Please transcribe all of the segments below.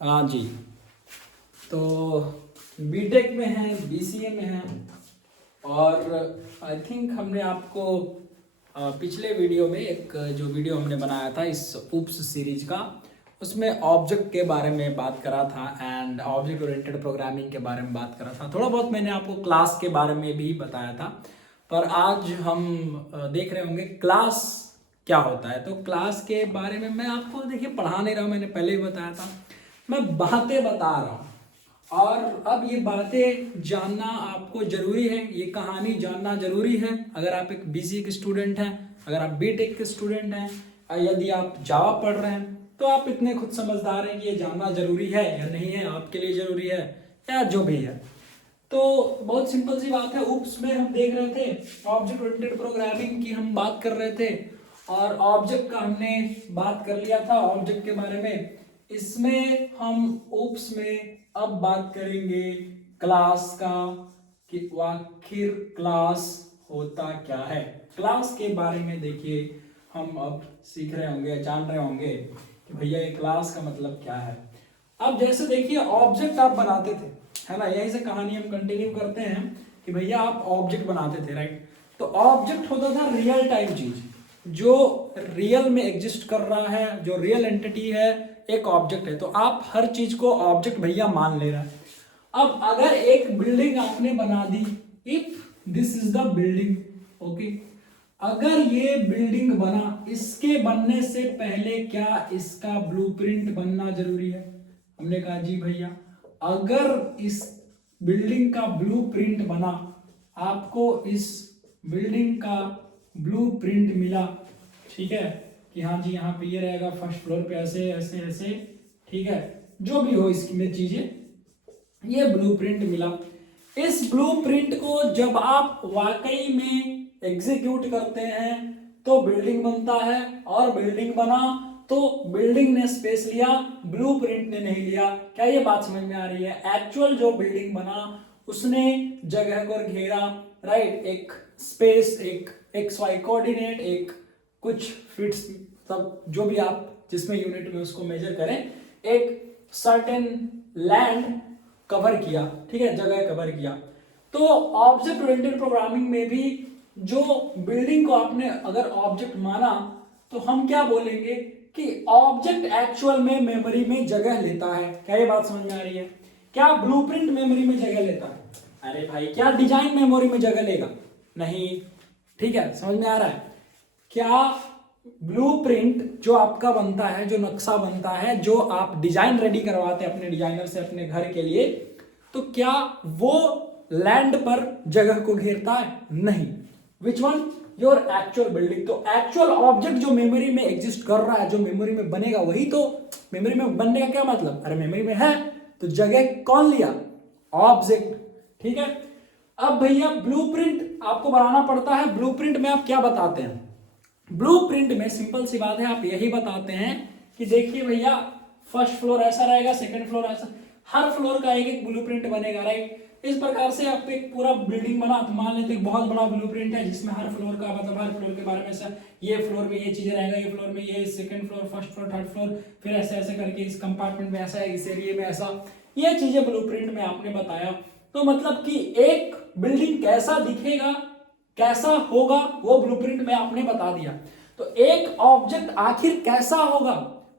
हाँ जी। तो बीटेक में है, बीसीए में है, और आई थिंक हमने आपको पिछले वीडियो में एक जो वीडियो हमने बनाया था इस उप्स सीरीज का, उसमें ऑब्जेक्ट के बारे में बात करा था एंड ऑब्जेक्ट ओरिएंटेड प्रोग्रामिंग के बारे में बात करा था। थोड़ा बहुत मैंने आपको क्लास के बारे में भी बताया था, पर आज हम देख रहे होंगे क्लास क्या होता है। तो क्लास के बारे में मैं आपको देखिए पढ़ा नहीं रहा हूँ, मैंने पहले ही बताया था, मैं बातें बता रहा हूँ। और अब ये बातें जानना आपको जरूरी है, ये कहानी जानना जरूरी है। अगर आप एक बीसीए के स्टूडेंट हैं, अगर आप बीटेक के स्टूडेंट हैं, यदि आप जावा पढ़ रहे हैं, तो आप इतने खुद समझदार हैं कि ये जानना जरूरी है या नहीं है, आपके लिए जरूरी है या जो भी है। तो बहुत सिंपल सी बात है। उप्स में हम देख रहे थे ऑब्जेक्ट ओरिएंटेड प्रोग्रामिंग की हम बात कर रहे थे, और ऑब्जेक्ट का हमने बात कर लिया था ऑब्जेक्ट के बारे में। इसमें हम उप्स में अब बात करेंगे क्लास का, कि आखिर क्लास होता क्या है। क्लास के बारे में देखिए हम अब सीख रहे होंगे, जान रहे होंगे कि भैया ये क्लास का मतलब क्या है। अब जैसे देखिए ऑब्जेक्ट आप बनाते थे, है ना, यही से कहानी हम कंटिन्यू करते हैं कि भैया आप ऑब्जेक्ट बनाते थे, राइट। तो ऑब्जेक्ट होता था रियल टाइम चीज, जो रियल में एग्जिस्ट कर रहा है, जो रियल एंटिटी है, एक ऑब्जेक्ट है। तो आप हर चीज को ऑब्जेक्ट भैया मान ले रहा है। अब अगर एक बिल्डिंग आपने बना दी, if this is the building, okay, अगर ये बिल्डिंग बना, इसके बनने से पहले क्या इसका ब्लूप्रिंट बनना जरूरी है? हमने कहा जी भैया, अगर इस बिल्डिंग का ब्लूप्रिंट बना, आपको इस बिल्डिंग का ब्लूप्रिंट मिला, ठीक है, कि हाँ जी यहाँ पे ये रहेगा, फर्स्ट फ्लोर पे ऐसे ऐसे ऐसे, ठीक है, जो भी हो इसमें चीजें, ये ब्लूप्रिंट मिला। इस ब्लूप्रिंट को जब आप वाकई में एग्जीक्यूट करते हैं तो बिल्डिंग बनता है, और बिल्डिंग बना तो बिल्डिंग ने स्पेस लिया, ब्लूप्रिंट ने नहीं लिया। क्या ये बात समझ में आ रही है? एक्चुअल जो बिल्डिंग बना उसने जगह को घेरा, राइट, एक स्पेस, एक एक्स वाई कोऑर्डिनेट, एक कुछ फिट्स, सब जो भी आप जिसमें यूनिट में उसको मेजर करें, एक सर्टेन लैंड कवर किया, ठीक है, जगह कवर किया। तो ऑब्जेक्ट ओरिएंटेड प्रोग्रामिंग में भी जो बिल्डिंग को आपने अगर ऑब्जेक्ट माना, तो हम क्या बोलेंगे कि ऑब्जेक्ट एक्चुअल में मेमोरी में जगह लेता है। क्या ये बात समझ में आ रही है? क्या ब्लूप्रिंट मेमोरी में जगह लेता है? अरे भाई, क्या डिजाइन मेमोरी में जगह लेगा? नहीं। ठीक है, समझ में आ रहा है? क्या ब्लूप्रिंट जो आपका बनता है, जो नक्शा बनता है, जो आप डिजाइन रेडी करवाते हैं अपने डिजाइनर से अपने घर के लिए, तो क्या वो लैंड पर जगह को घेरता है? नहीं। Which one? Your actual building. तो एक्चुअल ऑब्जेक्ट जो मेमोरी में एग्जिस्ट कर रहा है, जो मेमोरी में बनेगा, वही तो मेमोरी में बनने का क्या मतलब? अरे मेमोरी में है तो जगह कौन लिया? ऑब्जेक्ट। ठीक है। अब भैया ब्लूप्रिंट आपको बनाना पड़ता है। ब्लूप्रिंट में आप क्या बताते हैं? ब्लूप्रिंट में सिंपल सी बात है, आप यही बताते हैं कि देखिए भैया, फर्स्ट फ्लोर ऐसा रहेगा, सेकंड फ्लोर ऐसा, हर फ्लोर का एक एक ब्लूप्रिंट बनेगा, राइट। इस प्रकार से आप एक पूरा बिल्डिंग बना, तो मान लेते हैं बहुत बड़ा ब्लूप्रिंट है जिसमें हर फ्लोर का मतलब हर फ्लोर के बारे में ऐसा, ये फ्लोर में ये चीजें रहेगा, ये फ्लोर में ये, second floor, first floor, third floor, फिर ऐसे ऐसे करके इस कंपार्टमेंट में ऐसा है, इस एरिया में ऐसा, ये चीजें ब्लूप्रिंट में आपने बताया। तो मतलब कि एक बिल्डिंग कैसा दिखेगा, कैसा होगा, वो ब्लूप्रिंट में आपने बता दिया। तो एक ऑब्जेक्ट आखिर कैसा होगा,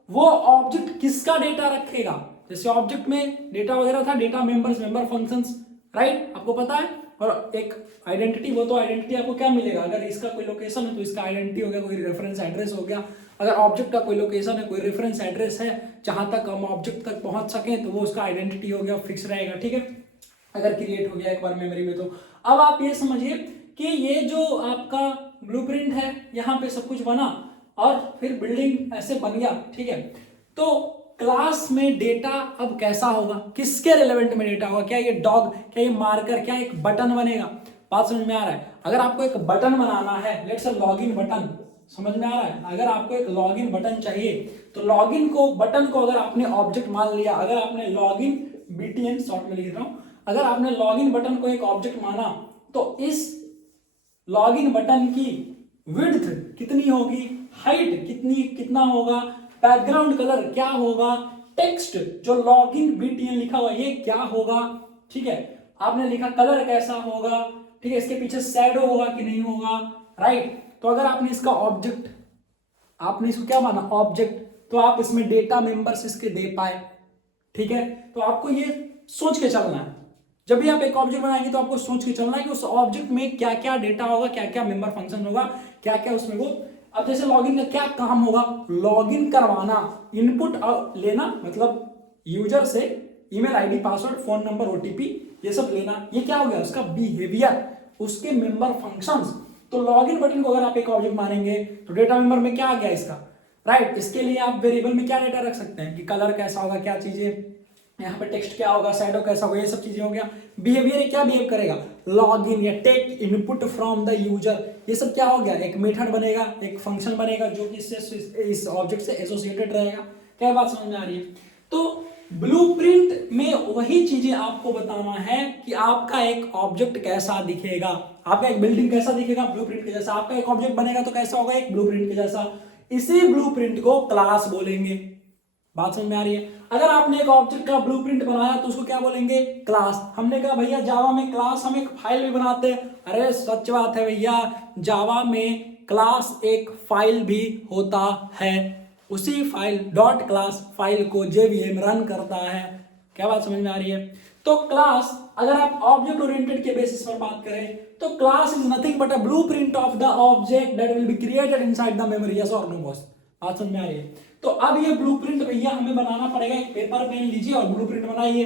वो ऑब्जेक्ट किसका डेटा रखेगा? जैसे ऑब्जेक्ट में डेटा वगैरह था, data members, member functions, right, आपको पता है। और एक आइडेंटिटी, वो तो आइडेंटिटी आपको क्या मिलेगा? अगर इसका कोई लोकेशन है तो इसका आइडेंटिटी हो गया, कोई रेफरेंस एड्रेस हो गया। अगर ऑब्जेक्ट का कोई लोकेशन है, कोई रेफरेंस एड्रेस है, जहां तक हम ऑब्जेक्ट तक पहुंच सके, तो वो उसका आइडेंटिटी हो गया, फिक्स रहेगा, ठीक है, अगर क्रिएट हो गया एक बार मेमोरी में। तो अब आप ये समझिए कि ये जो आपका ब्लूप्रिंट है, यहाँ पे सब कुछ बना और फिर बिल्डिंग ऐसे बन गया, ठीक है। तो क्लास में डेटा अब कैसा होगा, किसके रिलेवेंट में डेटा होगा? क्या ये डॉग, क्या ये मार्कर, क्या एक बटन बनेगा? बात समझ में आ रहा है? अगर आपको एक बटन बनाना है, लेट्स से लॉगिन बटन, समझ में आ रहा है? अगर आपको एक लॉगिन बटन चाहिए, तो लॉगिन को, बटन को अगर आपने ऑब्जेक्ट मान लिया, अगर आपने लॉगिन, बीटीएन शॉर्ट में लिख रहा हूं, अगर आपने लॉगिन बटन को एक ऑब्जेक्ट माना, तो इस लॉगिन बटन की विड्थ कितनी होगी, हाइट कितनी, कितना होगा, बैकग्राउंड कलर क्या होगा, टेक्स्ट जो लॉगिन BTN लिखा हुआ ये क्या होगा, ठीक है। आपने लिखा कलर कैसा होगा, ठीक है, इसके पीछे शैडो होगा कि नहीं होगा, राइट। तो अगर आपने इसका ऑब्जेक्ट, आपने इसको क्या माना ऑब्जेक्ट, तो आप इसमें डेटा मेंबर्स इसके दे पाए, ठीक है। तो आपको ये सोच के चलना है, जब भी आप एक ऑब्जेक्ट बनाएंगे तो आपको सोच के चलना है कि उस ऑब्जेक्ट में क्या क्या डेटा होगा, क्या क्या मेंबर फंक्शन होगा, क्या क्या उसमें वो। अब जैसे लॉगिन का क्या काम होगा, लॉगिन करवाना, इनपुट लेना, मतलब यूजर से email ID, password, phone number, OTP, ये सब लेना, ये क्या हो गया उसका बिहेवियर, उसके मेंबर फंक्शंस। तो लॉगिन बटन को अगर आप एक ऑब्जेक्ट मानेंगे तो डेटा मेंबर में क्या आ गया इसका, राइट। इसके लिए आप वेरिएबल में क्या डेटा रख सकते हैं कि कलर कैसा होगा, क्या चीजें, यहाँ पे टेक्स्ट क्या होगा, शैडो कैसा होगा, ये सब चीजें हो गया। बिहेवियर क्या बिहेव करेगा, लॉगिन या take input from the user, ये सब क्या हो गया, एक मेथड बनेगा, एक फंक्शन बनेगा जो कि इससे, इस ऑब्जेक्ट से एसोसिएटेड रहेगा। क्या बात समझ में आ रही है। तो ब्लूप्रिंट में वही चीजें आपको बताना है कि आपका एक ऑब्जेक्ट कैसा दिखेगा, आपका एक बिल्डिंग कैसा दिखेगा, ब्लूप्रिंट के जैसा। आपका एक ऑब्जेक्ट बनेगा तो कैसा होगा, एक ब्लूप्रिंट के जैसा। इसी ब्लूप्रिंट को क्लास बोलेंगे। बात समझ में आ रही है। अगर आपने एक ऑब्जेक्ट का ब्लूप्रिंट बनाया तो उसको क्या बोलेंगे, क्लास। हमने कहा भैया जावा में क्लास हम एक फाइल भी बनाते हैं, अरे सच बात है भैया, जावा में क्लास एक फाइल भी होता है, उसी फाइल डॉट क्लास फाइल को जेवीएम रन करता है। क्या बात समझ में आ रही है। तो क्लास, अगर आप ऑब्जेक्ट ओरिएंटेड के बेसिस पर बात करें तो class is nothing but a blueprint of the object that will be created inside the memory, yes और नो बॉस। बात समझ में आ रही है। तो अब ये ब्लूप्रिंट भैया हमें बनाना पड़ेगा, एक पेपर पेन लीजिए और ब्लूप्रिंट बनाइए।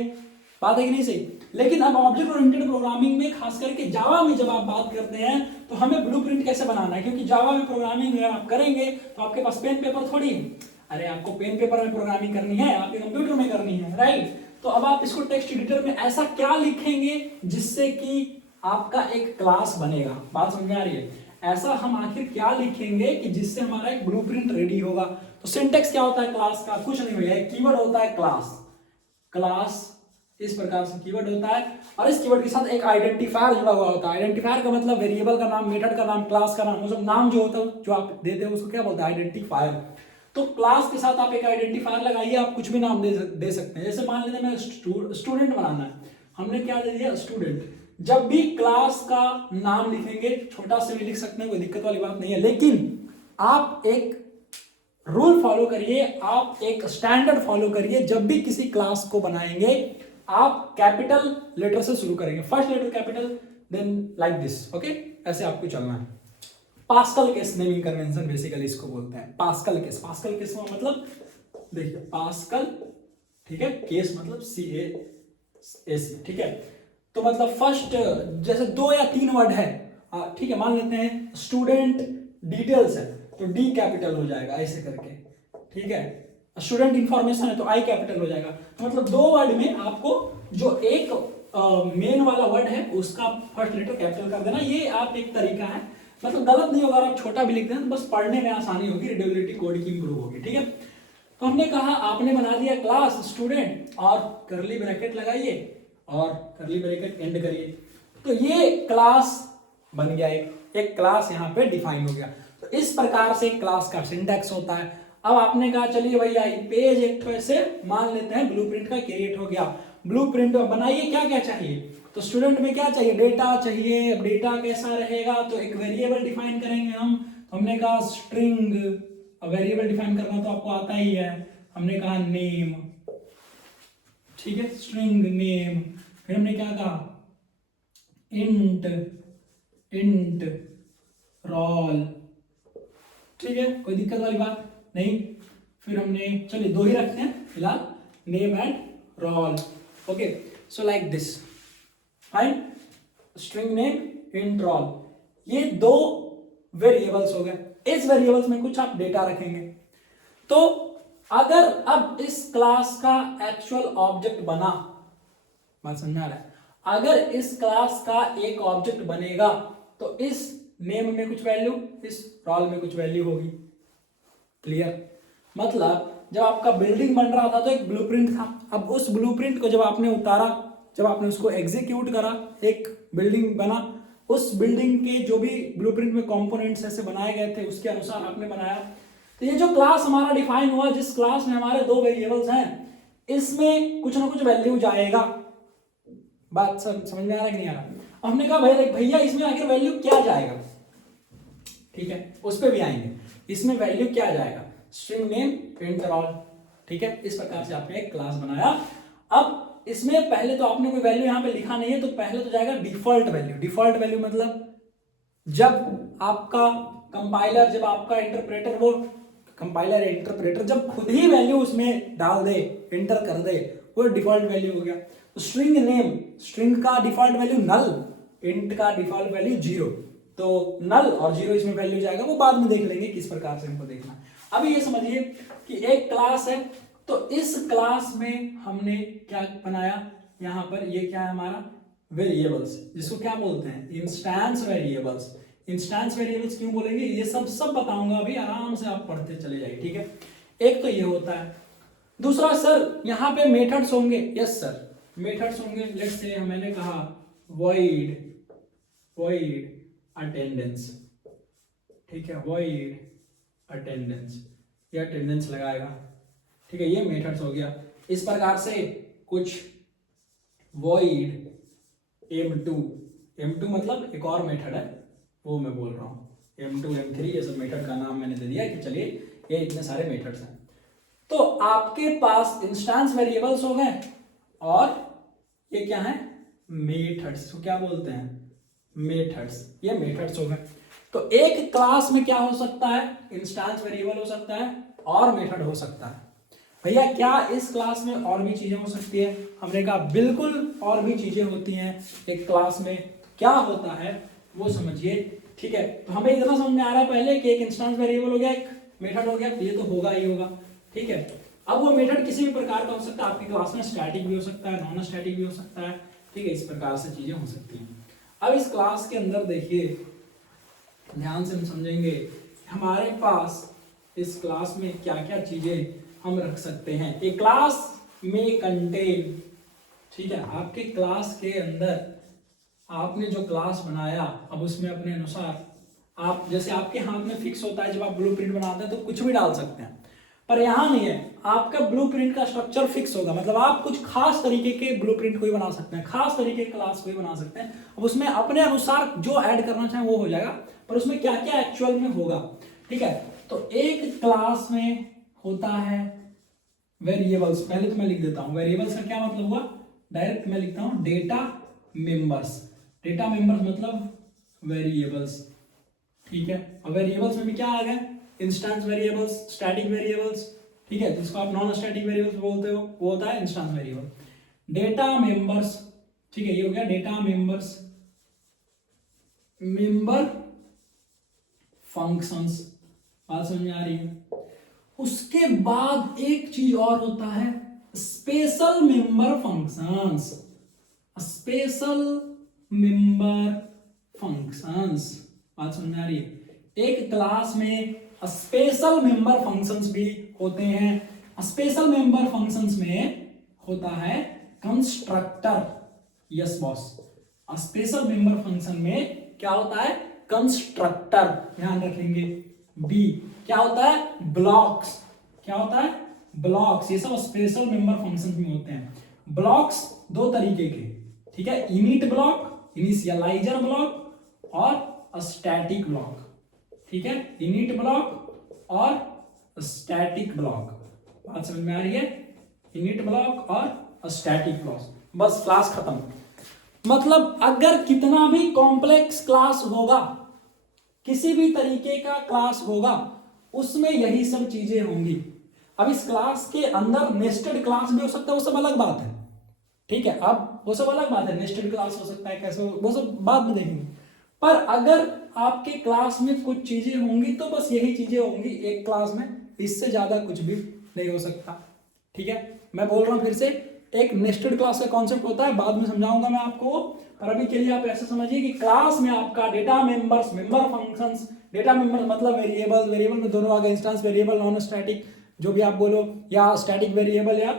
बात है कि नहीं सही। लेकिन अब ऑब्जेक्ट ओरिएंटेड प्रोग्रामिंग में, खास करके जावा में जब आप बात करते हैं तो हमें ब्लूप्रिंट कैसे बनाना है, क्योंकि जावा में प्रोग्रामिंग अगर आप करेंगे तो आपके पास पेन पेपर थोड़ी है, अरे आपको पेन पेपर में प्रोग्रामिंग करनी है, आपके कंप्यूटर में करनी है, राइट। तो अब आप इसको टेक्स्ट एडिटर में ऐसा क्या लिखेंगे जिससे कि आपका एक क्लास बनेगा। बात समझ में आ रही है। ऐसा हम आखिर क्या लिखेंगे कि जिससे हमारा एक ब्लूप्रिंट रेडी होगा। तो सिंटेक्स क्या होता है क्लास का, कुछ नहीं भैया, एक कीवर्ड होता है क्लास। क्लास इस प्रकार से कीवर्ड होता है और इस कीवर्ड के साथ एक आइडेंटिफायर जुड़ा हुआ होता है। आइडेंटिफायर का मतलब वेरिएबल का नाम, मेथड का नाम, क्लास का नाम, वो सब नाम जो होता है जो आप देते हो उसको क्या बोलते हैं, आइडेंटिफायर। तो क्लास के साथ आप एक आइडेंटिफायर लगाइए, आप कुछ भी नाम दे सकते हैं। जैसे मान लीजिए मैं स्टूडेंट बनाना है, हमने क्या दे दिया स्टूडेंट। जब भी क्लास का नाम लिखेंगे, छोटा से भी लिख सकते हैं, कोई दिक्कत वाली बात नहीं है, लेकिन आप एक रूल फॉलो करिए, आप एक स्टैंडर्ड फॉलो करिए। जब भी किसी क्लास को बनाएंगे आप कैपिटल लेटर से शुरू करेंगे, first letter capital, then like this, okay, ऐसे आपको चलना है। Pascal case naming convention basically इसको बोलते हैं, पास्कल केस। पास्कल केस का मतलब देखिए, पास्कल, ठीक है, केस मतलब CAS, ठीक है। तो मतलब फर्स्ट जैसे 2 या 3 वर्ड है, ठीक है, मान लेते हैं स्टूडेंट डिटेल्स है तो D कैपिटल हो जाएगा ऐसे करके, ठीक है। स्टूडेंट इंफॉर्मेशन है तो I कैपिटल हो जाएगा। तो मतलब 2 वर्ड में आपको जो एक मेन वाला वर्ड है उसका फर्स्ट लेटर कैपिटल कर देना। ये आप एक तरीका है, मतलब गलत नहीं होगा, आप छोटा भी लिखते हैं तो बस पढ़ने में आसानी होगी, रीडेबिलिटी कोड की इंप्रूव होगी, ठीक है। तो हमने कहा, आपने बना दिया क्लास स्टूडेंट और करली ब्रैकेट लगाइए और करली ब्रैकेट एंड करिए, तो ये क्लास बन गया, एक क्लास यहाँ पे डिफाइन हो गया। तो इस प्रकार से क्लास का सिंटैक्स होता है। अब आपने कहा चलिए भैया पेज एक तो ऐसे मान लेते हैं ब्लूप्रिंट का क्रिएट हो गया। ब्लूप्रिंट बनाइए, क्या क्या चाहिए, तो स्टूडेंट में क्या चाहिए, डेटा चाहिए। अब डेटा कैसा रहेगा, तो एक वेरिएबल डिफाइन करेंगे हम। तो हमने कहा स्ट्रिंग, वेरिएबल डिफाइन करना तो आपको आता ही है, हमने कहा नेम, ठीक है, स्ट्रिंग नेम। फिर हमने क्या कहा, इंट रोल, ठीक है, कोई दिक्कत वाली बात नहीं। फिर हमने चलिए 2 ही रखते हैं फिलहाल, name and roll, okay. So like this, fine, string name, int roll, ये 2 वेरिएबल्स हो गए। इस वेरिएबल्स में कुछ आप डेटा रखेंगे। तो अगर अब इस क्लास का एक्चुअल ऑब्जेक्ट बना, बात समझ आ रहा है, अगर इस क्लास का एक ऑब्जेक्ट बनेगा तो इस नेम में कुछ वैल्यू, इस रोल में कुछ वैल्यू होगी, क्लियर। मतलब जब आपका बिल्डिंग बन रहा था तो एक ब्लूप्रिंट था, अब उस ब्लूप्रिंट को जब आपने उतारा, जब आपने उसको एग्जीक्यूट करा, एक बिल्डिंग बना, उस बिल्डिंग के जो भी ब्लूप्रिंट में कंपोनेंट्स ऐसे बनाए गए थे उसके अनुसार आपने बनाया। तो ये जो क्लास हमारा डिफाइन हुआ, जिस क्लास में हमारे 2 वेरिएबल्स हैं, इसमें कुछ ना कुछ वैल्यू जाएगा। बात समझ में आ रहा है कि नहीं आ रहा? हमने कहा भैया इसमें आखिर वैल्यू क्या जाएगा, ठीक है, उस पर भी आएंगे। इसमें वैल्यू क्या जाएगा, स्ट्रिंग नेम प्रिंट ऑल, ठीक है। इस प्रकार से आपने एक क्लास बनाया। अब इसमें पहले तो आपने कोई वैल्यू यहाँ पे लिखा नहीं है, तो पहले तो जाएगा डिफॉल्ट वैल्यू। डिफॉल्ट वैल्यू मतलब जब आपका कंपाइलर, जब आपका इंटरप्रेटर, वो कंपाइलर इंटरप्रेटर जब खुद ही वैल्यू उसमें डाल दे, एंटर कर दे, वो डिफॉल्ट वैल्यू हो गया। तो स्ट्रिंग नेम, स्ट्रिंग का डिफॉल्ट वैल्यू नल, इंट का डिफॉल्ट वैल्यू 0, तो नल और 0 इसमें वैल्यू जाएगा, वो बाद में देख लेंगे किस प्रकार से हमको देखना। अभी ये समझिए कि एक क्लास है, तो इस क्लास में हमने क्या बनाया, यहां पर ये क्या है हमारा वेरिएबल्स, जिसको क्या बोलते हैं इंस्टेंस वेरिएबल्स। इंस्टेंस वेरिएबल्स क्यों बोलेंगे, ये सब बताऊंगा अभी, आराम से आप पढ़ते चले जाइए, ठीक है। एक तो ये होता है। दूसरा सर यहाँ पे मेथड्स होंगे, यस सर मेथड्स होंगे। लेट्स से मैंने कहा void अटेंडेंस, ठीक है, void अटेंडेंस, ये अटेंडेंस लगाएगा, ठीक है, ये मेथड्स हो गया। इस प्रकार से कुछ void m2 मतलब एक और मेथड है, वो मैं बोल रहा हूँ, m2 m3 ये सब मेथड का नाम मैंने दे दिया कि चलिए ये इतने सारे मेथड्स हैं। तो आपके पास इंस्टेंस वेरिएबल्स हो गए और ये क्या है मेथड्स, तो क्या बोलते हैं मेथड्स, ये मेथड्स हो गए। तो एक क्लास में क्या हो सकता है, इंस्टेंस वेरिएबल हो सकता है और मेथड हो सकता है। भैया क्या इस क्लास में और भी चीजें हो सकती है, हमने कहा बिल्कुल और भी चीजें होती हैं एक क्लास में। क्या होता है वो समझिए, ठीक है। तो हमें इतना समझ में आ रहा है पहले कि एक इंस्टेंस वेरिएबल हो गया, एक मेथड हो गया, ये तो होगा ही होगा, ठीक है। अब वो मेथड किसी भी प्रकार का हो सकता है, आपकी क्लास में स्टैटिक भी हो सकता है, नॉन स्टैटिक भी हो सकता है, ठीक है, इस प्रकार से चीजें हो सकती हैं। अब इस क्लास के अंदर देखिए ध्यान से हम समझेंगे हमारे पास इस क्लास में क्या क्या चीजें हम रख सकते हैं। एक क्लास में कंटेन, ठीक है, आपके क्लास के अंदर आपने जो क्लास बनाया, अब उसमें अपने अनुसार आप, जैसे आपके हाथ में फिक्स होता है जब आप ब्लूप्रिंट बनाते हैं तो कुछ भी डाल सकते हैं, पर यहां नहीं है, आपका ब्लूप्रिंट का स्ट्रक्चर फिक्स होगा। मतलब आप कुछ खास तरीके के ब्लूप्रिंट कोई बना सकते हैं, खास तरीके की क्लास कोई बना सकते हैं, अब उसमें अपने अनुसार जो ऐड करना चाहे वो हो जाएगा, पर उसमें क्या क्या एक्चुअल में होगा, ठीक है। तो एक क्लास में होता है वेरिएबल्स, पहले तो मैं लिख देता हूं वेरिएबल्स का क्या मतलब हुआ, डायरेक्ट मैं लिखता हूं डेटा मेंबर्स। डेटा मेंबर्स मतलब वेरिएबल्स, ठीक है। और वेरिएबल्स में भी क्या आ गया, इंस्टेंस वेरिएबल्स, स्टैटिक वेरिएबल्स, ठीक है, जिसको आप नॉन स्टैटिक वेरिएबल्स बोलते हो, वो होता है इंस्टेंस वेरिएबल। डेटा मेंबर्स, ठीक है, ये हो गया डेटा मेंबर्स, मेंबर फंक्शंस, बात समझ में आ रही है। उसके बाद एक चीज और होता है special member functions, special member functions, बात समझ में आ रही है। एक क्लास में स्पेशल मेंबर फंक्शंस भी होते हैं। स्पेशल मेंबर फंक्शंस में होता है constructor, yes boss, special member function में क्या होता है कंस्ट्रक्टर, ध्यान रखेंगे। बी क्या होता है ब्लॉक्स, क्या होता है ब्लॉक्स, ये सब स्पेशल मेंबर फंक्शन में होते हैं। ब्लॉक्स दो तरीके के, ठीक है, इनिट ब्लॉक, इनिशियलाइजर ब्लॉक और स्टैटिक ब्लॉक, ठीक है, इनिट ब्लॉक और स्टैटिक ब्लॉक, बात समझ में आ रही है, इनिट ब्लॉक और स्टैटिक ब्लॉक, बस क्लास खत्म। मतलब अगर कितना भी कॉम्प्लेक्स क्लास होगा, किसी भी तरीके का क्लास होगा, उसमें यही सब चीजें होंगी। अब इस क्लास के अंदर नेस्टेड क्लास भी हो सकता है, वो सब अलग बात है, ठीक है, अब वो सब अलग बात है, नेस्टेड क्लास हो सकता है कैसे, वो सब बाद में देखेंगे। पर अगर आपके क्लास में कुछ चीजें होंगी तो बस यही चीजें होंगी एक क्लास में, इससे ज्यादा कुछ भी नहीं हो सकता, ठीक है। मैं बोल रहा हूं फिर से, एक नेस्टेड क्लास का कॉन्सेप्ट होता है, बाद में समझाऊंगा मैं आपको, पर अभी के लिए आप ऐसे समझिए कि क्लास में आपका data members, member functions, data members मतलब वेरिएबल, वेरिएबल में दोनों आ गए, इंस्टेंस वेरिएबल, नॉन स्टैटिक जो भी आप बोलो, या स्टैटिक वेरिएबल या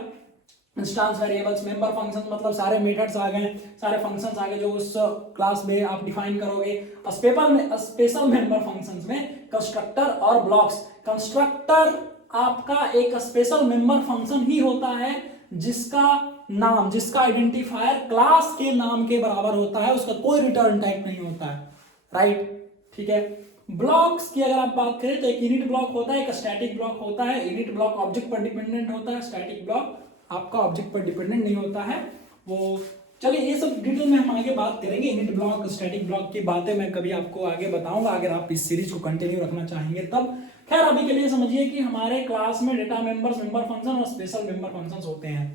इंस्टेंस वेरिएबल्स, मेंबर फंक्शंस मतलब सारे मेथड्स आ गए, सारे फंक्शंस आ गए जो उस क्लास में आप डिफाइन करोगे। स्पेशल मेंबर फंक्शंस में कंस्ट्रक्टर और ब्लॉक्स। कंस्ट्रक्टर आपका एक स्पेशल मेंबर फंक्शन ही होता है जिसका नाम, जिसका आइडेंटिफायर क्लास के नाम के बराबर होता है, उसका कोई रिटर्न टाइप नहीं होता है, राइट, ठीक है। ब्लॉक्स की अगर आप बात करें तो एक इनिट ब्लॉक होता है, एक स्टैटिक ब्लॉक होता है। इनिट ब्लॉक ऑब्जेक्ट पर डिपेंडेंट होता है, स्टैटिक ब्लॉक आपका ऑब्जेक्ट पर डिपेंडेंट नहीं होता है। वो चलिए ये सब डिटेल में हम आगे बात करेंगे। इनिट ब्लॉक, स्टैटिक ब्लॉक की बातें मैं कभी आपको आगे बताऊंगा अगर आप इस सीरीज को कंटिन्यू रखना चाहेंगे तब। खैर अभी के लिए समझिए कि हमारे क्लास में डेटा मेंबर्स, मेंबर फंक्शन और स्पेशल मेंबर फंक्शंस होते हैं,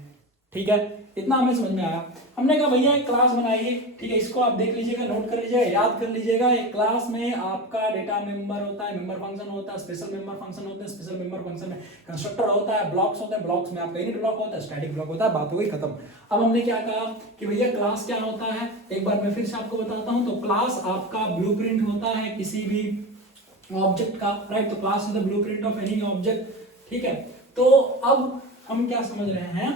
ठीक है, इतना हमें समझ में आया। हमने कहा भैया एक क्लास बनाइए, ठीक है, इसको आप देख लीजिएगा, नोट कर लीजिएगा, याद कर लीजिएगा। एक क्लास में आपका डेटा मेंबर होता है, मेंबर फंक्शन होता है, स्पेशल मेंबर फंक्शन होते हैं, स्पेशल मेंबर फंक्शन में कंस्ट्रक्टर होता है, ब्लॉक्स होते हैं, ब्लॉक्स में आपका इनिट ब्लॉक होता है, स्टैटिक ब्लॉक होता है, बात हो गई खत्म। अब हमने क्या कहा कि भैया क्लास क्या होता है, एक बार मैं फिर से आपको बताता हूं। तो क्लास आपका ब्लूप्रिंट होता है किसी भी ऑब्जेक्ट का, राइट। तो class is the blueprint of any object, ठीक है। तो अब हम क्या समझ रहे हैं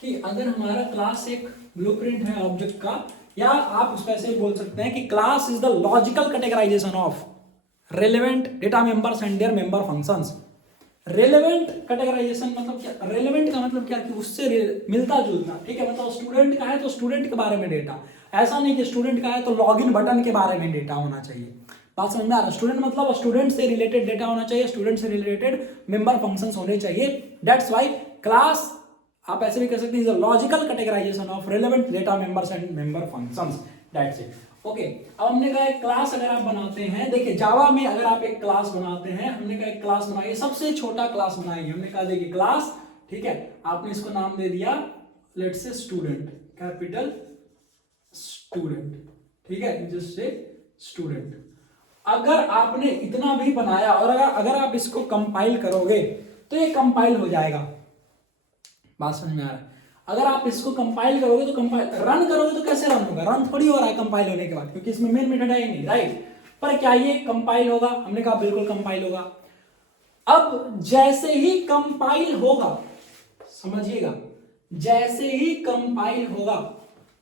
कि अगर हमारा क्लास एक ब्लूप्रिंट है ऑब्जेक्ट का, या आप उसको ऐसे बोल सकते हैं कि class is the logical categorisation of relevant data members and their member functions. Relevant categorisation मतलब क्या, रेलेवेंट का मतलब क्या कि उससे मिलता जुलता, ठीक है। मतलब स्टूडेंट का है तो स्टूडेंट के बारे में डेटा, ऐसा नहीं कि स्टूडेंट का है तो लॉगिन बटन के बारे में डेटा होना चाहिए। बात समझ में आ रहा है? स्टूडेंट मतलब स्टूडेंट से रिलेटेड डेटा होना चाहिए, स्टूडेंट से रिलेटेड मेंबर फंक्शंस होने चाहिए। दैट्स व्हाई क्लास आप ऐसे भी कह सकते हैं logical categorisation of relevant data members and member functions, that's it. Okay, अब हमने कहा एक क्लास अगर आप बनाते हैं, देखिए जावा में अगर आप एक क्लास बनाते हैं, हमने कहा एक क्लास बनाइए, सबसे छोटा क्लास बनाइए। हमने कहा देखिए क्लास, ठीक है, आपने इसको नाम दे दिया let's say student, capital student, ठीक है, जस्ट से स्टूडेंट। अगर आपने इतना भी बनाया और अगर आप इसको कंपाइल करोगे तो ये कंपाइल हो जाएगा। बात समझ में आ रहा है? अगर आप इसको कंपाइल करोगे तो कंपाइल, रन करोगे तो कैसे रन होगा? रन थोड़ी हो रहा है कंपाइल होने के बाद, क्योंकि इसमें मेन मेथड है ही नहीं, राइट। पर क्या ये कंपाइल होगा? हमने कहा बिल्कुल कंपाइल होगा। अब जैसे ही कंपाइल होगा, समझिएगा, जैसे ही कंपाइल होगा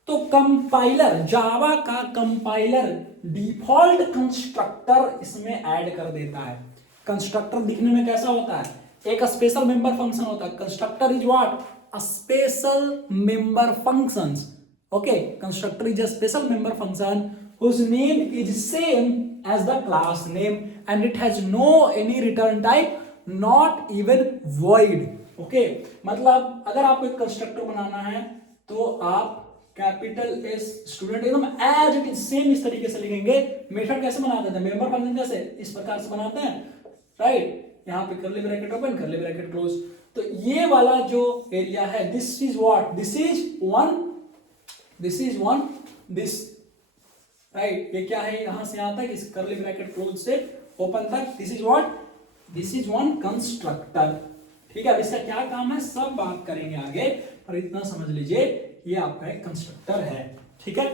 तो कंपाइलर, जावा का कंपाइलर डिफॉल्ट कंस्ट्रक्टर इसमें ऐड कर देता है। कंस्ट्रक्टर दिखने में कैसा होता है? एक स्पेशल मेंबर फंक्शन होता है। Constructor is what? A special member functions. Okay, constructor is a special member function whose name is same as the class name and it has no any return type, not even void. Okay, मतलब अगर आपको एक constructor बनाना है तो आप capital S student एकदम as it is same इस तरीके से लिखेंगे। मेथड कैसे बनाते हैं? मेंबर फंक्शन कैसे इस प्रकार से बनाते हैं, राइट। यहाँ पे करली ब्रैकेट ओपन, करली ब्रैकेट क्लोज। तो ये वाला जो एरिया है, this is what, this is one, this is one, this, right. ये क्या है? यहां से यहां तक इस करली ब्रैकेट क्लोज से ओपन तक, this is what, this is one constructor, ठीक है। अब इसका क्या काम है सब बात करेंगे आगे, पर इतना समझ लीजिए ये आपका एक कंस्ट्रक्टर है, ठीक है।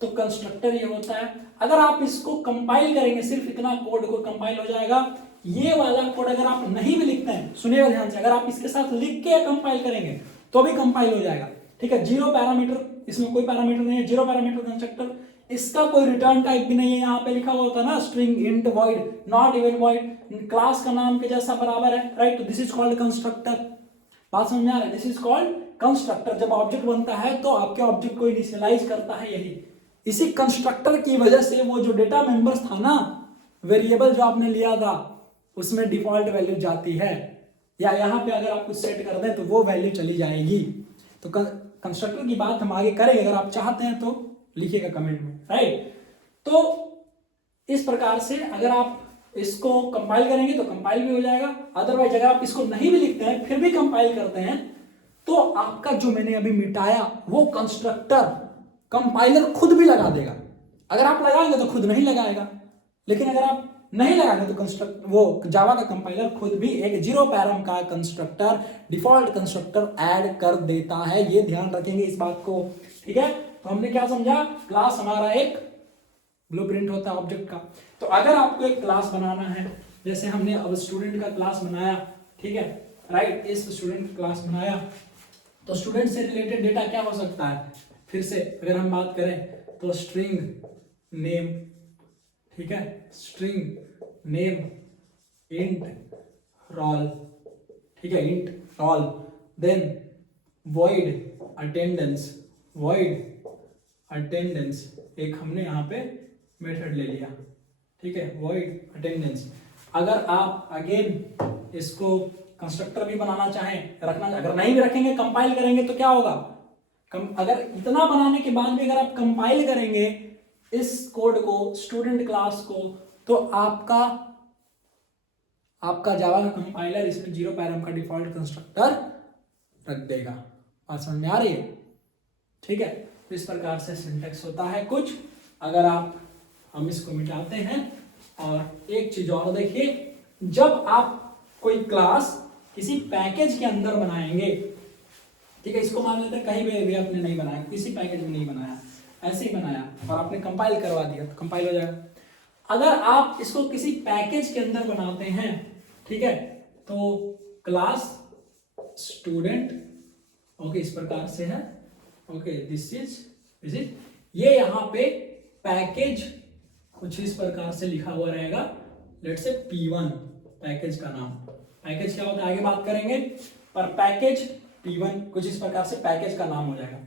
तो कंस्ट्रक्टर ये होता है। अगर आप इसको कंपाइल करेंगे, सिर्फ इतना कोड को कंपाइल हो जाएगा। ये वाला कोड अगर आप नहीं भी लिखते हैं, सुनिएगा ध्यान से, अगर आप इसके साथ लिख के कंपाइल करेंगे तो भी कंपाइल हो जाएगा, ठीक है। जीरो पैरामीटर, इसमें कोई पैरामीटर नहीं है, जीरो पैरामीटर कंस्ट्रक्टर। इसका कोई रिटर्न टाइप भी नहीं है, यहाँ पे लिखा हुआ होता है ना string, int, void, not even void, class का नाम के जैसा बराबर है, राइट। तो दिस इज कॉल्ड कंस्ट्रक्टर। बात समझ में आ रहा है? This is called constructor. जब ऑब्जेक्ट बनता है तो आपके ऑब्जेक्ट को इनिशियलाइज करता है यही। इसी कंस्ट्रक्टर की वजह से वो जो डेटा मेंबर्स था ना, वेरिएबल जो आपने लिया था, उसमें डिफॉल्ट वैल्यू जाती है, या यहाँ पे अगर आप कुछ सेट कर दें तो वो वैल्यू चली जाएगी। तो कंस्ट्रक्टर की बात हम आगे करेंगे, अगर आप चाहते हैं तो लिखिएगा कमेंट में, राइट। तो इस प्रकार से अगर आप इसको कंपाइल करेंगे तो कंपाइल भी हो जाएगा। अदरवाइज अगर आप इसको नहीं भी लिखते हैं फिर भी कंपाइल करते हैं तो आपका जो मैंने अभी मिटाया वो कंस्ट्रक्टर कंपाइलर खुद भी लगा देगा। अगर आप लगाएंगे तो खुद नहीं लगाएगा, लेकिन अगर आप नहीं लगाएंगे तो कंस्ट्रक्ट वो जावा का कंपाइलर खुद भी एक जीरो पैराम का कंस्ट्रक्टर, डिफॉल्ट कंस्ट्रक्टर ऐड कर देता है। ये ध्यान रखेंगे इस बात को, ठीक है। तो हमने क्या समझा? क्लास हमारा एक ब्लूप्रिंट होता है ऑब्जेक्ट का। तो अगर आपको एक क्लास बनाना है, जैसे हमने अब स्टूडेंट का क्लास बनाया, ठीक है, राइट, इस स्टूडेंट का क्लास बनाया, तो स्टूडेंट से रिलेटेड डेटा क्या हो सकता है? फिर से अगर हम बात करें तो स्ट्रिंग नेम, ठीक है, स्ट्रिंग नेम, इंट रोल, ठीक है, int roll, then void attendance एक हमने यहाँ पे मेथड ले लिया, ठीक है, void attendance। अगर आप अगेन इसको कंस्ट्रक्टर भी बनाना चाहें, रखना, अगर नहीं भी रखेंगे कंपाइल करेंगे तो क्या होगा, अगर इतना बनाने के बाद भी अगर आप कंपाइल करेंगे इस कोड को, स्टूडेंट क्लास को, तो आपका जावा का कंपाइलर इसमें 0 पैराम का डिफॉल्ट कंस्ट्रक्टर रख देगा। बात समझ में आ रही है? ठीक है, तो इस प्रकार से सिंटेक्स होता है कुछ। अगर हम इसको मिटाते हैं, और एक चीज और देखिए, जब आप कोई क्लास किसी पैकेज के अंदर बनाएंगे, ठीक है, इसको मान लेते हैं कहीं भी आपने नहीं बनाया, किसी पैकेज में नहीं बनाया, ऐसे ही बनाया और आपने कंपाइल करवा दिया तो कंपाइल हो जाएगा। अगर आप इसको किसी पैकेज के अंदर बनाते हैं, ठीक है, तो क्लास स्टूडेंट, ओके, इस प्रकार से है, ओके, दिस इज ये यहाँ पे पैकेज कुछ इस प्रकार से लिखा हुआ रहेगा, लेट्स से P1 पैकेज का नाम। पैकेज क्या होता है आगे बात करेंगे, पर पैकेज P1 कुछ इस प्रकार से पैकेज का नाम हो जाएगा।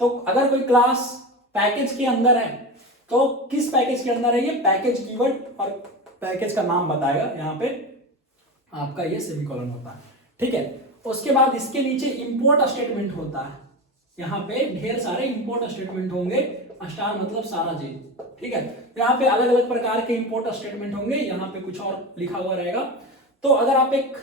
तो अगर कोई क्लास पैकेज के अंदर है तो किस पैकेज के अंदर है, ये पैकेज कीवर्ड और पैकेज का नाम बताएगा, यहाँ पे आपका ये सेमीकोलन होता है, ठीक है। उसके बाद इसके नीचे इंपोर्ट स्टेटमेंट होता है, यहाँ पे ढेर सारे इंपोर्ट स्टेटमेंट होंगे, स्टार मतलब सारा चीज, ठीक है। यहाँ पे अलग अलग प्रकार के इंपोर्ट स्टेटमेंट होंगे, यहाँ पे कुछ और लिखा हुआ रहेगा। तो अगर आप एक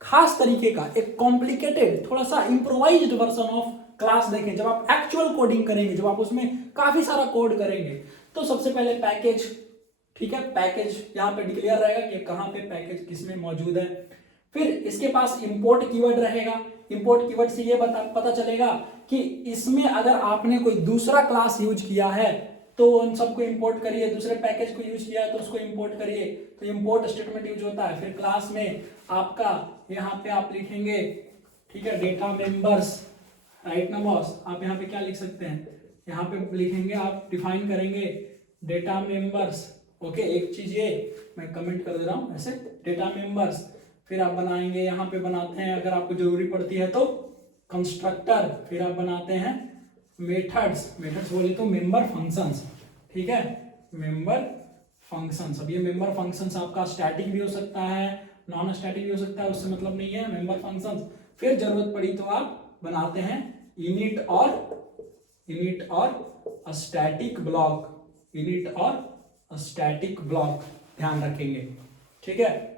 खास तरीके का, एक कॉम्प्लिकेटेड, थोड़ा सा इम्प्रोवाइज्ड वर्जन ऑफ क्लास देखें, जब आप एक्चुअल कोडिंग करेंगे, जब आप उसमें काफी सारा कोड करेंगे, तो सबसे पहले पैकेज, ठीक है, पैकेज यहाँ पे डिक्लेयर रहेगा कि कहाँ पे पैकेज किसमें मौजूद है। फिर इसके पास इंपोर्ट कीवर्ड रहेगा, इंपोर्ट कीवर्ड से ये पता चलेगा कि इसमें अगर आपने कोई दूसरा क्लास यूज किया है तो उन सबको इंपोर्ट करिए, दूसरे पैकेज को यूज किया है तो उसको इंपोर्ट करिए, तो इंपोर्ट स्टेटमेंट यूज होता है। फिर क्लास में आपका यहाँ पे आप लिखेंगे, ठीक है, डेटा मेंबर्स, राइट ना बॉस, आप यहाँ पे क्या लिख सकते हैं, यहाँ पे लिखेंगे, आप डिफाइन करेंगे डेटा मेंबर्स, ओके। एक चीज ये मैं कमेंट कर दे रहा हूँ ऐसे, डेटा मेंबर्स। फिर आप बनाएंगे, यहाँ पे बनाते हैं अगर आपको जरूरी पड़ती है तो कंस्ट्रक्टर, फिर आप बनाते हैं मेथड्स बोले तो मेंबर फंक्शंस, ठीक है, मेंबर फंक्शंस। अब ये मेंबर फंक्शंस आपका स्टैटिक भी हो सकता है, नॉन स्टैटिक भी हो सकता है, उससे मतलब नहीं है, मेंबर फंक्शंस। फिर जरूरत पड़ी तो आप बनाते हैं इनिट और स्टैटिक ब्लॉक, ध्यान रखेंगे, ठीक है।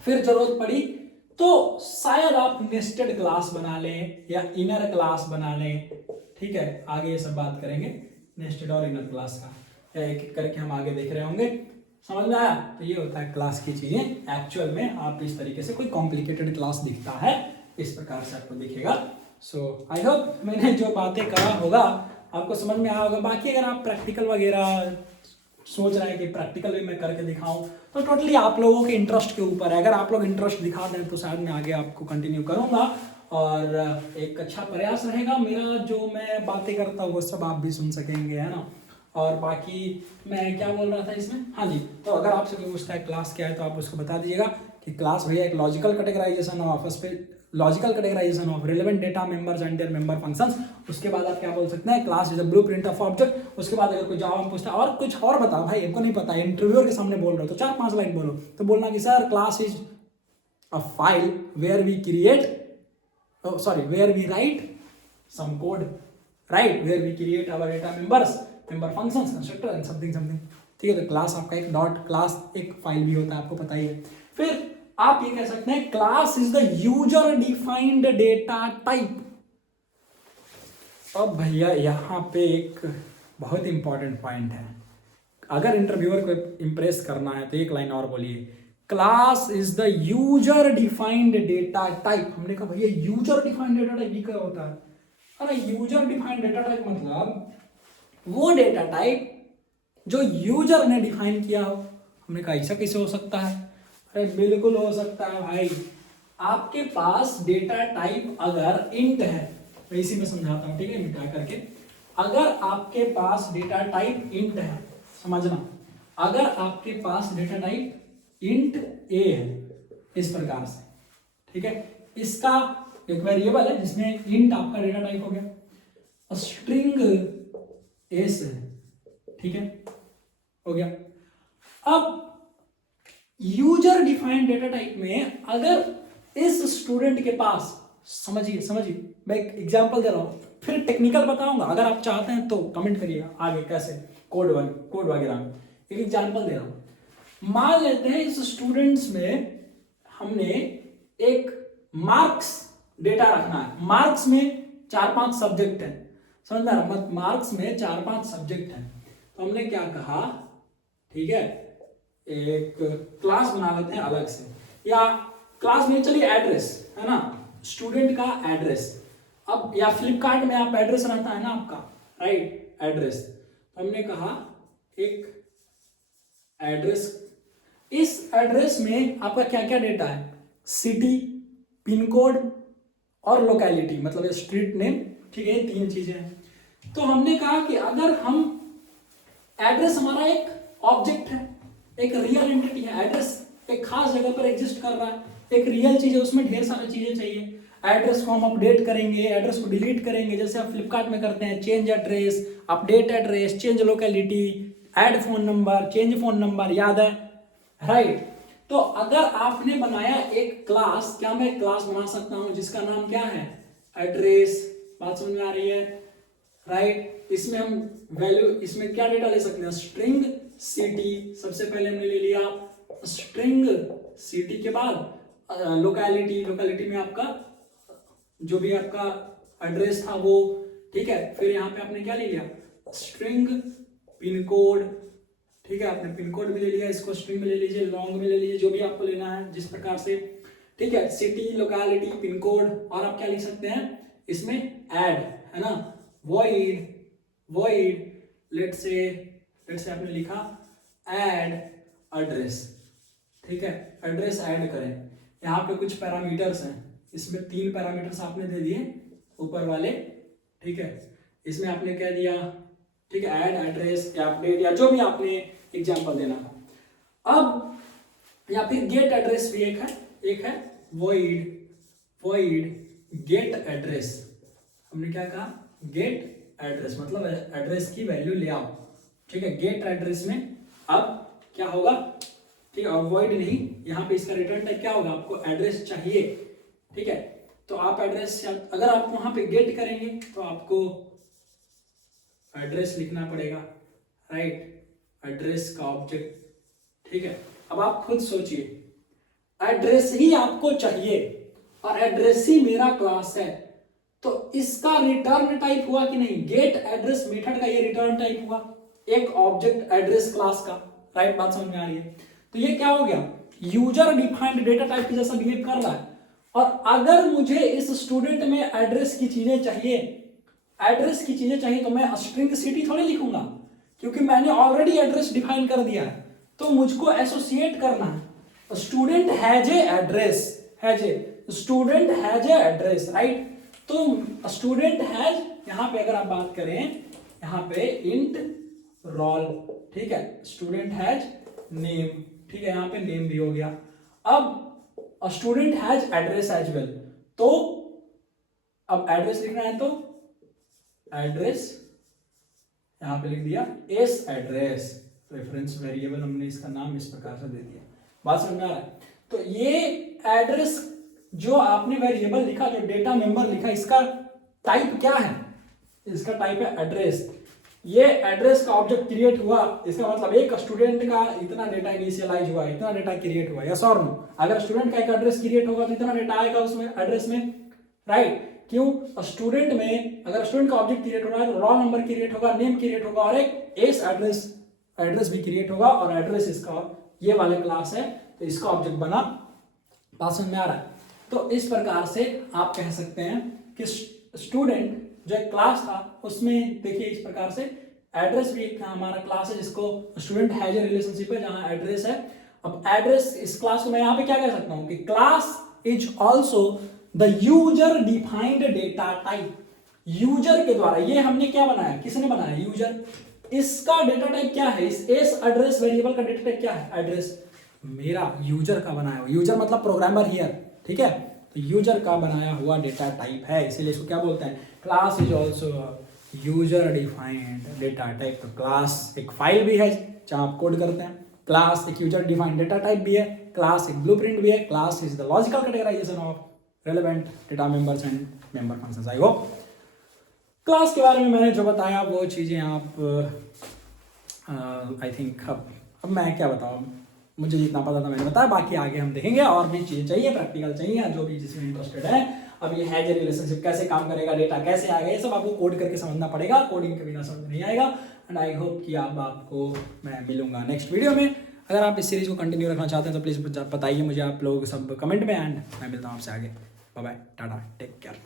फिर जरूरत पड़ी तो शायद आप नेस्टेड क्लास बना लें या इनर क्लास बना लें, ठीक है, आगे ये सब बात करेंगे नेस्टेड और इनर क्लास का, एक एक करके हम आगे देख रहे होंगे। समझ में आया? तो ये होता है क्लास की चीजें। एक्चुअल में आप इस तरीके से कोई कॉम्प्लिकेटेड क्लास दिखता है, इस प्रकार से आपको दिखेगा। सो आई होप मैंने जो बातें कहा होगा आपको समझ में आया होगा। बाकी अगर आप प्रैक्टिकल वगैरह सोच रहे हैं कि प्रैक्टिकल भी मैं करके दिखाऊं, तो टोटली आप लोगों के इंटरेस्ट के ऊपर है। अगर आप लोग इंटरेस्ट दिखा दें तो शायद मैं आगे आपको कंटिन्यू करूंगा, और एक अच्छा प्रयास रहेगा मेरा, जो मैं बातें करता हूँ वो सब आप भी सुन सकेंगे, है ना। और बाकी मैं क्या बोल रहा था इसमें, हाँ जी, तो अगर आपसे कोई पूछता है क्लास क्या है तो आप उसको बता दीजिएगा कि क्लास भैया एक logical categorisation of relevant data members and their member functions. उसके बाद आप क्या बोल सकते हैं, class is a blueprint of object. उसके बाद अगर कोई जावा में पूछता है और कुछ और बताओ भाई, हमको नहीं पता, इंटरव्यूअर के सामने बोल रहे हो तो 4-5 लाइन बोलो, तो बोलना कि sir class is a file where we write some code, right, where we create our data members, member functions, constructor and something, ठीक है। तो क्लास आपका एक डॉट क्लास एक फाइल भी होता है, आपको पता ही है। फिर आप ये कह सकते हैं class is the user defined data type. अब भैया यहाँ पे एक बहुत इंपॉर्टेंट पॉइंट है, अगर इंटरव्यूअर को इम्प्रेस करना है तो एक लाइन और बोलिए, class is the user defined data type. हमने कहा भैया यूजर डिफाइंड डेटा टाइप क्या होता है? अरे यूजर डिफाइंड डेटा टाइप मतलब वो डेटा टाइप जो यूजर ने डिफाइन किया हो। हमने कहा ऐसा कैसे हो सकता है? अरे बिल्कुल हो सकता है भाई। आपके पास डेटा टाइप अगर इंट है, तो इसी में समझाता हूं, ठीक है, मिटा करके। अगर आपके पास डेटा टाइप इंट है, समझना, अगर आपके पास डेटा टाइप इंट ए है इस प्रकार से, ठीक है, एक वेरिएबल है जिसमें इंट आपका डेटा टाइप हो गया, स्ट्रिंग एस है, ठीक है, हो गया। अब यूजर डिफाइंड डेटा टाइप में अगर इस स्टूडेंट के पास, समझिए मैं एक एग्जांपल दे रहा हूं, फिर टेक्निकल बताऊंगा, अगर आप चाहते हैं तो कमेंट करिए आगे कैसे कोड वगैरह में। एक एग्जांपल दे रहा हूं, मान लेते हैं इस स्टूडेंट्स में हमने एक मार्क्स डेटा रखना है, मार्क्स में 4-5 सब्जेक्ट है, समझ में आ रहा, मार्क्स में 4-5 सब्जेक्ट है, तो हमने क्या कहा, ठीक है, एक क्लास बना लेते हैं अलग से, या क्लास में चलिए एड्रेस है ना, स्टूडेंट का एड्रेस, अब या फ्लिपकार्ट में आप एड्रेस रहता है ना आपका, राइट, एड्रेस, तो हमने कहा एक एड्रेस, इस एड्रेस में आपका क्या क्या डेटा है, सिटी, पिन कोड और लोकेलिटी, मतलब स्ट्रीट नेम, ठीक है, 3 चीजें हैं। तो हमने कहा कि अगर हम, एड्रेस हमारा एक ऑब्जेक्ट है, एक रियल एंटिटी है, एड्रेस एक खास जगह पर एग्जिस्ट कर रहा है, एक रियल चीज है, उसमें ढेर सारी चीजें चाहिए, एड्रेस को हम अपडेट करेंगे, एड्रेस को डिलीट करेंगे, जैसे आप फ्लिपकार्ट में करते हैं, change address, update address, change locality, add phone number, change phone number, याद है, राइट। तो अगर आपने बनाया एक क्लास, क्या मैं क्लास बना सकता हूं जिसका नाम क्या है, एड्रेस, बात समझ में आ रही है, राइट। इसमें हम वैल्यू, इसमें क्या डेटा ले सकते हैं, स्ट्रिंग सिटी, सबसे पहले हमने ले लिया स्ट्रिंग सिटी, के बाद लोकेलिटी, लोकेलिटी में आपका जो भी आपका एड्रेस था वो, ठीक है, फिर यहाँ पे आपने क्या ले लिया, स्ट्रिंग पिन कोड, ठीक है, आपने पिन कोड भी ले लिया, इसको स्ट्रिंग में ले लीजिए, लॉन्ग में ले लीजिए, जो भी आपको लेना है जिस प्रकार से, ठीक है, सिटी, लोकेलिटी, पिन कोड, और आप क्या लिख सकते हैं इसमें, ऐड, है ना, void लेट से आपने लिखा ऐड एड्रेस, ठीक है, एड्रेस ऐड करें, यहाँ पे कुछ पैरामीटर्स हैं, इसमें 3 पैरामीटर्स आपने दे दिए ऊपर वाले, ठीक है, इसमें आपने कह दिया, ठीक है, ऐड एड्रेस या अपडेट या जो भी आपने एग्जांपल देना था। अब या फिर गेट एड्रेस भी एक है void गेट एड्रेस, हमने क्या कहा, गेट एड्रेस, मतलब एड्रेस की वैल्यू ले आओ, ठीक है, गेट एड्रेस में अब क्या होगा, ठीक है, void नहीं, यहाँ पे इसका रिटर्न टाइप क्या होगा, आपको एड्रेस चाहिए, ठीक है, तो आप एड्रेस, अगर आप वहां पे गेट करेंगे तो आपको एड्रेस लिखना पड़ेगा, राइट, एड्रेस का ऑब्जेक्ट, ठीक है। अब आप खुद सोचिए, एड्रेस ही आपको चाहिए और एड्रेस ही मेरा क्लास है, तो इसका रिटर्न टाइप हुआ कि नहीं, गेट एड्रेस मेथड का ये रिटर्न टाइप हुआ, एक ऑब्जेक्ट एड्रेस क्लास का, राइट, बात समझ में आ रही है। तो ये क्या हो गया, यूजर डिफाइंड डेटा टाइप के जैसा बिहेव कर रहा है, और अगर मुझे इस स्टूडेंट में एड्रेस की चीजें चाहिए, तो मैं स्ट्रिंग सिटी थोड़ी लिखूंगा, क्योंकि मैंने ऑलरेडी एड्रेस डिफाइन कर दिया है, तो मुझको एसोसिएट करना है, student has a address, student has a address, right. तो स्टूडेंट हैज, यहां पे अगर आप बात करें, यहां पे इंट रोल, ठीक है, स्टूडेंट हैज नेम, ठीक है, यहां पे नेम भी हो गया। अब student has address as well, तो अब एड्रेस लिखना है तो एड्रेस यहां पे लिख दिया एस एड्रेस, रेफरेंस वेरिएबल हमने इसका नाम इस प्रकार से दे दिया, बात समझ में आ रहा है। तो ये एड्रेस जो आपने वेरिएबल लिखा, जो डेटा मेंबर लिखा, इसका टाइप क्या है, इसका टाइप है एड्रेस। ये एड्रेस का ऑब्जेक्ट क्रिएट हुआ, इसका मतलब एक स्टूडेंट का इतना डेटा इनिशियलाइज हुआ, इतना डेटा क्रिएट हुआ, यस और नो। अगर स्टूडेंट का एक एड्रेस क्रिएट होगा तो इतना डेटा आएगा उसमें एड्रेस में, राइट। क्यों, स्टूडेंट में अगर स्टूडेंट का ऑब्जेक्ट क्रिएट हो रहा है तो रोल नंबर क्रिएट होगा, नेम क्रिएट होगा, और एक एस एड्रेस भी क्रिएट होगा, और एड्रेस इसका ये वाले क्लास है, तो इसका ऑब्जेक्ट बना, बात समझ में आ रहा है। तो इस प्रकार से आप कह सकते हैं कि स्टूडेंट जो एक क्लास था उसमें देखिए इस प्रकार से एड्रेस भी एक हमारा क्लास है जिसको स्टूडेंट हैज ए रिलेशनशिप है, जहां एड्रेस है। अब एड्रेस, इस क्लास को मैं यहां पे क्या कह सकता हूं कि class is also the user defined data type, user के द्वारा, ये हमने क्या बनाया, किसने बनाया, यूजर, इसका डेटा टाइप क्या है, इस एड्रेस वेरिएबल का डेटा टाइप क्या है, एड्रेस, मेरा यूजर का बनाया हुआ, यूजर मतलब प्रोग्रामर हियर, ठीक है, तो यूजर का बनाया हुआ डेटा टाइप है, इसीलिए इसको क्या बोलते हैं, class is also user defined data type. तो क्लास एक फाइल भी है जहाँ आप कोड करते हैं, क्लास एक यूजर डिफाइंड डेटा टाइप भी है, क्लास एक ब्लूप्रिंट भी है, class is the logical categorisation of relevant data members and member functions. I hope class के बारे में मैंने जो बताया वो चीज़ें आप आई थिंक अब मैं क्या बताऊँ, मुझे जितना पता था मैंने बताया, बाकी आगे हम देखेंगे और भी चीज़ें चाहिए, प्रैक्टिकल चाहिए, जो भी जिसमें इंटरेस्टेड है। अब ये हैज रिलेशनशिप कैसे काम करेगा, डेटा कैसे आएगा, ये सब आपको कोड करके समझना पड़ेगा, कोडिंग के बिना समझ नहीं आएगा। एंड आई होप कि अब आपको मैं मिलूंगा नेक्स्ट वीडियो में। अगर आप इस सीरीज को कंटिन्यू रखना चाहते हैं तो प्लीज़ बताइए मुझे आप लोग सब कमेंट में, एंड मैं मिलता हूँ आपसे आगे। Bye bye, tata, take care.